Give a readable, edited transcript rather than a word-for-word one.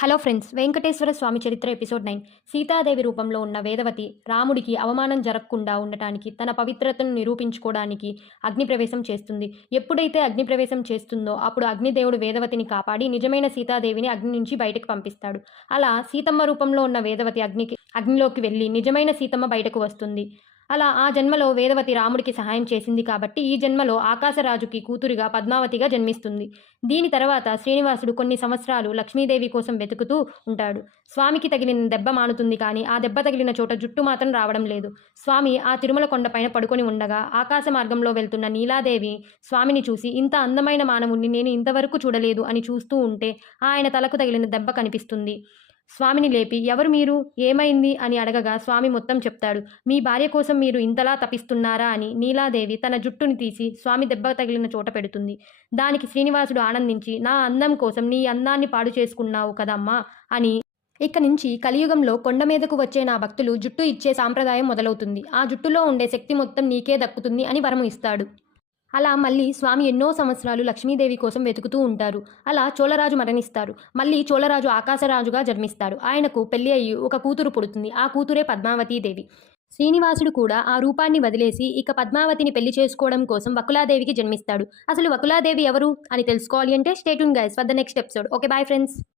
Hello friends, Venkateswara స్వామి చరిత్ర episode 9. Sitadevi రూపంలో ఉన్న వేదవతి రాముడికి అవమానం జరగకుండా ఉండటానికి, తన పవిత్రతను నిరూపించుకోవడానికి అగ్నిప్రవేశం చేస్తుంది. ఎప్పుడైతే అగ్నిప్రవేశం చేస్తుందో అప్పుడు అగ్నిదేవుడు వేదవతిని కాపాడి నిజమైన సీతాదేవిని అగ్ని నుంచి బయటకు పంపిస్తాడు. అలా సీతమ్మ రూపంలో ఉన్న వేదవతి అగ్నిలోకి వెళ్ళి నిజమైన సీతమ్మ బయటకు వస్తుంది. అలా ఆ జన్మలో వేదవతి రాముడికి సహాయం చేసింది కాబట్టి ఈ జన్మలో ఆకాశరాజుకి కూతురిగా పద్మావతిగా జన్మిస్తుంది. దీని తర్వాత శ్రీనివాసుడు కొన్ని సంవత్సరాలు లక్ష్మీదేవి కోసం వెతుకుతూ ఉంటాడు. స్వామికి తగిలిన దెబ్బ మానుతుంది, కానీ ఆ దెబ్బ తగిలిన చోట జుట్టు మాత్రం రావడం లేదు. స్వామి ఆ తిరుమల కొండపైన పడుకొని ఉండగా ఆకాశ మార్గంలో వెళ్తున్న నీలాదేవి స్వామిని చూసి, ఇంత అందమైన మానవుణ్ణి నేను ఇంతవరకు చూడలేదు అని చూస్తూ ఉంటే ఆయన తలకు తగిలిన దెబ్బ కనిపిస్తుంది. స్వామిని లేపి, ఎవరు మీరు, ఏమైంది అని అడగగా స్వామి మొత్తం చెప్తాడు. మీ భార్య కోసం మీరు ఇంతలా తపిస్తున్నారా అని నీలాదేవి తన జుట్టుని తీసి స్వామి దెబ్బ తగిలిన చోట పెడుతుంది. దానికి శ్రీనివాసుడు ఆనందించి, నా అందం కోసం నీ అందాన్ని పాడు చేసుకున్నావు కదమ్మా అని. ఇక నుంచి కలియుగంలో కొండ మీదకు వచ్చే నా భక్తులు జుట్టు ఇచ్చే సాంప్రదాయం మొదలవుతుంది. ఆ జుట్టులో ఉండే శక్తి మొత్తం నీకే దక్కుతుంది అని వరము ఇస్తాడు. అలా మళ్ళీ స్వామి ఎన్నో సంవత్సరాలు లక్ష్మీదేవి కోసం వెతుకుతూ ఉంటారు. అలా చోళరాజు మరణిస్తారు. మళ్ళీ చోళరాజు ఆకాశరాజుగా జన్మిస్తాడు. ఆయనకు పెళ్లి అయ్యి ఒక కూతురు పుడుతుంది. ఆ కూతురే పద్మావతీదేవి. శ్రీనివాసుడు కూడా ఆ రూపాన్ని వదిలేసి ఇక పద్మావతిని పెళ్లి చేసుకోవడం కోసం వకులాదేవికి జన్మిస్తాడు. అసలు వకులాదేవి ఎవరు అని తెలుసుకోవాలి అంటే stay tune guys for the next episode. Okay, bye friends.